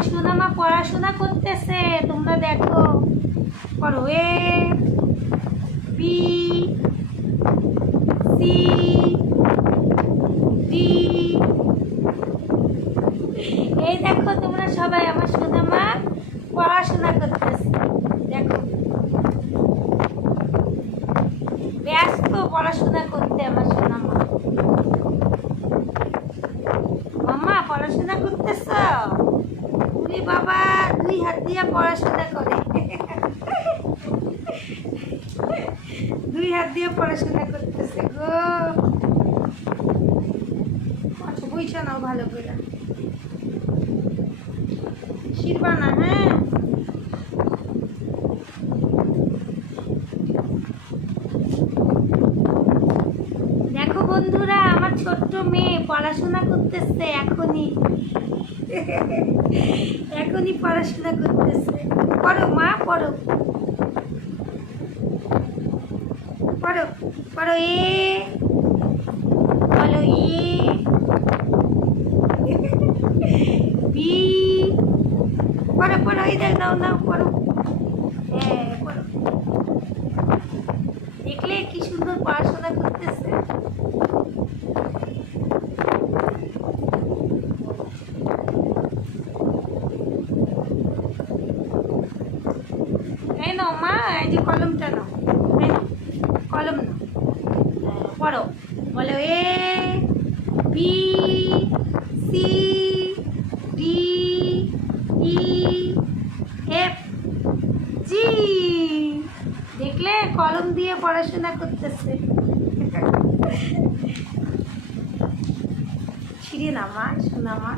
আমার সোনামা পড়াশোনা করতেছে, তোমরা দেখো। পড়ো এ বি সি ডি। এই দেখো তোমরা সবাই আমার সোনামা পড়াশোনা করতেছে, দেখো ব্যস্ত পড়াশোনা করতে আমার সোনামা। মাম্মা পড়াশোনা করতেছ? উনি বাবা 2 হাত দিয়ে পড়াশোনা করে, 2 হাত দিয়ে পড়াশোনা করতেছে গো। আচ্ছা বইটা নাও ভালো করে, শিরবা না। হ্যাঁ দেখো বন্ধুরা, আমার ছোট্ট মেয়ে পড়াশোনা করতেছে এখনই, এখনই পড়াশোনা করতেছে। পড়ো মা, পড়ো পড়ো পড়ো এ বলো, এ বি। পড়ো পড়ো, এই দেখ, নাও নাও পড়ো। হ্যাঁ পড়ো, দেখলে কি সুন্দর পড়াশোনা করতেছে। এই নাও মা, এই যে কলমটা নাও, এই নাও কলম নাও, পড়ো। বলো A B C D E F G. দেখলে কলম দিয়ে পড়াশোনা করতেছে। ছিঁড়ে না মা, শোনা মা।